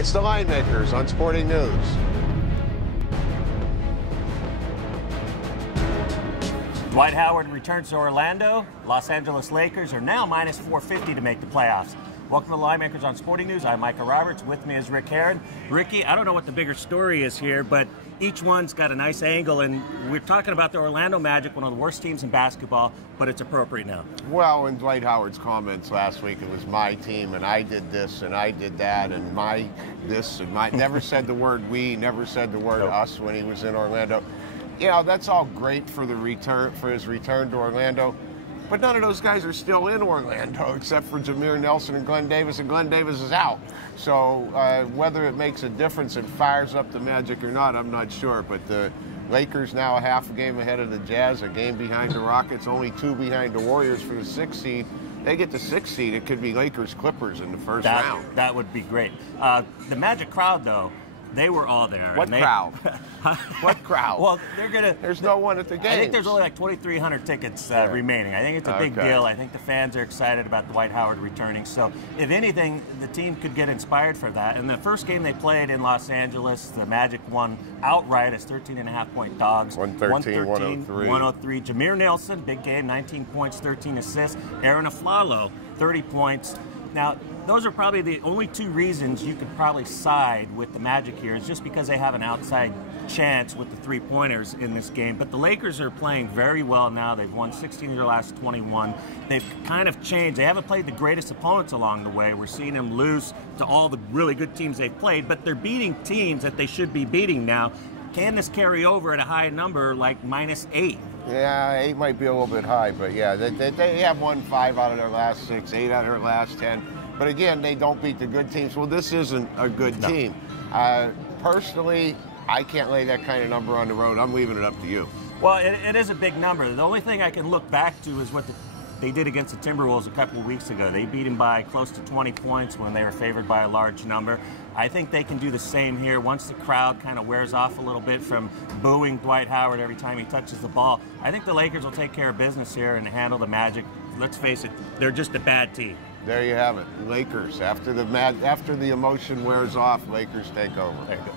It's the Line Makers on Sporting News. Dwight Howard returns to Orlando. Los Angeles Lakers are now minus 450 to make the playoffs. Welcome to the Line Makers on Sporting News. I'm Micah Roberts. With me is Rick Herron. Ricky, I don't know what the bigger story is here, but each one's got a nice angle, and we're talking about the Orlando Magic, one of the worst teams in basketball, but it's appropriate now. Well, in Dwight Howard's comments last week, it was my team, and I did this, and I did that, and my this, and my... Never said the word we, never said the word us when he was in Orlando. You know, that's all great for his return to Orlando. But none of those guys are still in Orlando except for Jameer Nelson and Glenn Davis is out. So whether it makes a difference and fires up the Magic or not, I'm not sure. But the Lakers now a half a game ahead of the Jazz, a game behind the Rockets, only 2 behind the Warriors for the 6th seed. They get the 6th seed, it could be Lakers-Clippers in the first round. That would be great. The Magic crowd, though, they were all there. What crowd? What crowd? Well, there's no one at the game. I think there's only like 2,300 tickets remaining. I think it's a big deal. I think the fans are excited about Dwight Howard returning. So, if anything, the team could get inspired for that. And the first game they played in Los Angeles, the Magic won outright as 13.5-point dogs. 113, 103. 103. Jameer Nelson, big game, 19 points, 13 assists. Aaron Aflalo, 30 points. Now, those are probably the only 2 reasons you could probably side with the Magic here, is just because they have an outside chance with the 3-pointers in this game. But the Lakers are playing very well now. They've won 16 of their last 21. They've kind of changed. They haven't played the greatest opponents along the way. We're seeing them lose to all the really good teams they've played, but they're beating teams that they should be beating now. Can this carry over at a high number like -8? Yeah, 8 might be a little bit high, but yeah, they have won 5 out of their last 6, 8 out of their last 10. But again, they don't beat the good teams. Well, this isn't a good team. Personally, I can't lay that kind of number on the road. I'm leaving it up to you. Well, it is a big number. The only thing I can look back to is what they did against the Timberwolves a couple of weeks ago. They beat him by close to 20 points when they were favored by a large number. I think they can do the same here once the crowd kind of wears off a little bit from booing Dwight Howard every time he touches the ball. I think the Lakers will take care of business here and handle the Magic. Let's face it, they're just a bad team. There you have it. Lakers. After the emotion wears off, Lakers take over. There you go.